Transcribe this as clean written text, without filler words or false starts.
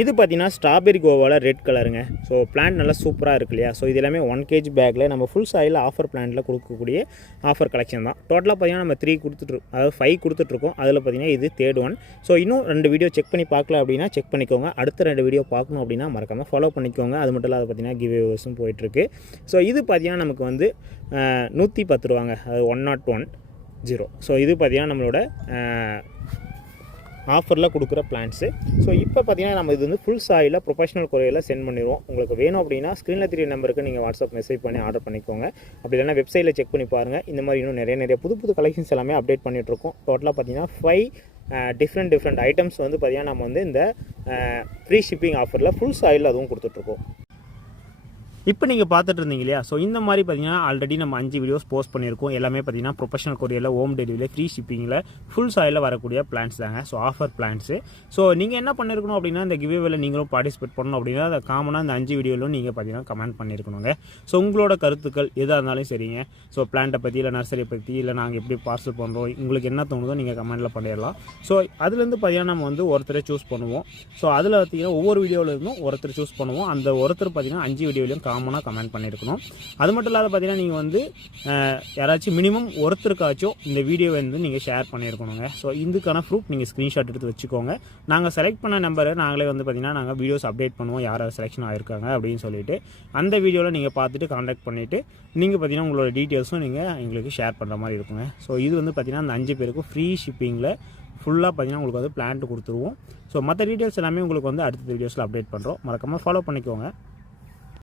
இது பார்த்தீங்கன்னா ஸ்ட்ராபெரி கோவாவில் ரெட் கலருங்க. ஸோ பிளான்ட் நல்லா சூப்பராக இருக்கு இல்லையா. ஸோ இது எல்லாமே 1 kg பேக்கில் நம்ம ஃபுல் சாயில் ஆஃபர் பிளான்ட்டில் கொடுக்கக்கூடிய ஆஃபர் கலெக்ஷன் தான். டோட்டலாக பார்த்தீங்கன்னா நம்ம 3 கொடுத்துட்ருக்கோம், அதாவது 5 கொடுத்துட்ருக்கோம். அதில் பார்த்தீங்கன்னா இது தேர்ட் ஒன். ஸோ இன்னும் 2 வீடியோ செக் பண்ணி பார்க்கல அப்படின்னா செக் பண்ணிக்கோங்க. அடுத்த 2 வீடியோ பார்க்கணும் அப்படின்னா மறக்காமல் ஃபாலோ பண்ணிக்கோங்க. அது மட்டும் இல்லாத பார்த்தீங்கன்னா கிவ்அவேஸும் போயிட்டுருக்கு. ஸோ இது பார்த்தீங்கன்னா நமக்கு வந்து 110 ரூபாங்க, அது 1010. ஸோ இது பார்த்தீங்கன்னா நம்மளோட ஆஃபரில் கொடுக்குற பிளான்ஸு. ஸோ இப்போ பார்த்தீங்கன்னா நம்ம இது வந்து ஃபுல் சாயில் ப்ரொஃபஷனல் கொரியரில் சென்ட் பண்ணிடுவோம். உங்களுக்கு வேணும் அப்படின்னா ஸ்க்ரீனில் தெரிய நம்பருக்கு நீங்கள் வாட்ஸ்அப் மெசேஜ் பண்ணி ஆர்டர் பண்ணிக்கோங்க. அப்படி இல்லைனா வெப்சைட்டில் செக் பண்ணி பாருங்கள். இந்த மாதிரி இன்னும் நிறைய புது கலெக்ஷன்ஸ் எல்லாமே அப்டேட் பண்ணிகிட்ருக்கோம். டோட்டலாக பார்த்தீங்கன்னா 5 டிஃப்ரெண்ட் ஐட்டம்ஸ் வந்து பார்த்தீங்கன்னா நம்ம வந்து இந்த ஃப்ரீ ஷிப்பிங் ஆஃபரில் ஃபுல் சாயில் அதுவும் கொடுத்துட்ருக்கோம். இப்போ நீங்கள் பார்த்துட்டு இருந்தீங்க இல்லையா. ஸோ இந்த மாதிரி பார்த்தீங்கன்னா ஆல்ரெடி நம்ம 5 வீடியோஸ் போஸ்ட் பண்ணியிருக்கோம். எல்லாமே பார்த்தீங்கன்னா ப்ரொஃபஷனல் கொரியரில் ஹோம் டெலிவரியில் ஃப்ரீ ஷிப்பிங்கில் ஃபுல் சாயில் வரக்கூடிய பிளான்ஸ் தாங்க. So offer plans. ஸோ நீங்கள் என்ன பண்ணியிருக்கணும் அப்படின்னா இந்த கிவ்அவேல நீங்களும் பார்ட்டிசிபேட் பண்ணணும் அப்படின்னா அதை காமனாக இந்த 5 வீடியோவிலும் நீங்கள் பார்த்தீங்கன்னா கமெண்ட் பண்ணியிருக்கணுங்க. ஸோ உங்களோட கருத்துக்கள் எதாக இருந்தாலும் சரிங்க. ஸோ பிளான்ட்டை பற்றி இல்லை நர்சரியை பற்றி இல்லை நாங்கள் எப்படி பார்சல் பண்ணுறோம் உங்களுக்கு என்ன தோணுதோ நீங்கள் கமெண்ட்டில் பண்ணிடலாம். ஸோ அதுலேருந்து பார்த்தீங்கன்னா நம்ம வந்து ஒருத்தரை சூஸ் பண்ணுவோம். ஸோ அதில் பார்த்தீங்கன்னா ஒவ்வொரு வீடியோவில் இருந்தும் ஒருத்தர் சூஸ் பண்ணுவோம். அந்த ஒருத்தர் பார்த்தீங்கன்னா 5 வீடியோலையும் காமனாக கமெண்ட் பண்ணியிருக்கணும். அது மட்டும் இல்லாத பார்த்தீங்கன்னா நீங்கள் வந்து யாராச்சும் மினிமம் ஒருத்தருக்காச்சும் இந்த வீடியோ வந்து நீங்கள் ஷேர் பண்ணியிருக்கணுங்க. ஸோ இதுக்கான ப்ரூஃப் நீங்கள் ஸ்க்ரீன்ஷாட் எடுத்து வச்சுக்கோங்க. நாங்கள் செலக்ட் பண்ண நம்பரை நாங்களே வந்து பார்த்தீங்கன்னா நாங்கள் வீடியோஸ் அப்டேட் பண்ணுவோம் யார் செலெக்ஷன் ஆகிருக்காங்க அப்படின்னு சொல்லிட்டு அந்த வீடியோவில் நீங்கள் பார்த்துட்டு கான்டாக்ட் பண்ணிவிட்டு நீங்கள் பார்த்தீங்கன்னா உங்களோட டீட்டெயில்ஸும் நீங்கள் எங்களுக்கு ஷேர் பண்ணுற மாதிரி இருக்குங்க. ஸோ இது வந்து பார்த்தீங்கன்னா அந்த 5 பேருக்கும் ஃப்ரீ ஷிப்பிங்கில் ஃபுல்லாக பார்த்தீங்கன்னா உங்களுக்கு வந்து பிளான்ட்டு கொடுத்துருவோம். ஸோ மற்ற டீட்டெயில்ஸ் எல்லாமே உங்களுக்கு வந்து அடுத்த வீடியோஸில் அப்டேட் பண்ணுறோம். மறக்காமல் ஃபாலோ பண்ணிக்கோங்க.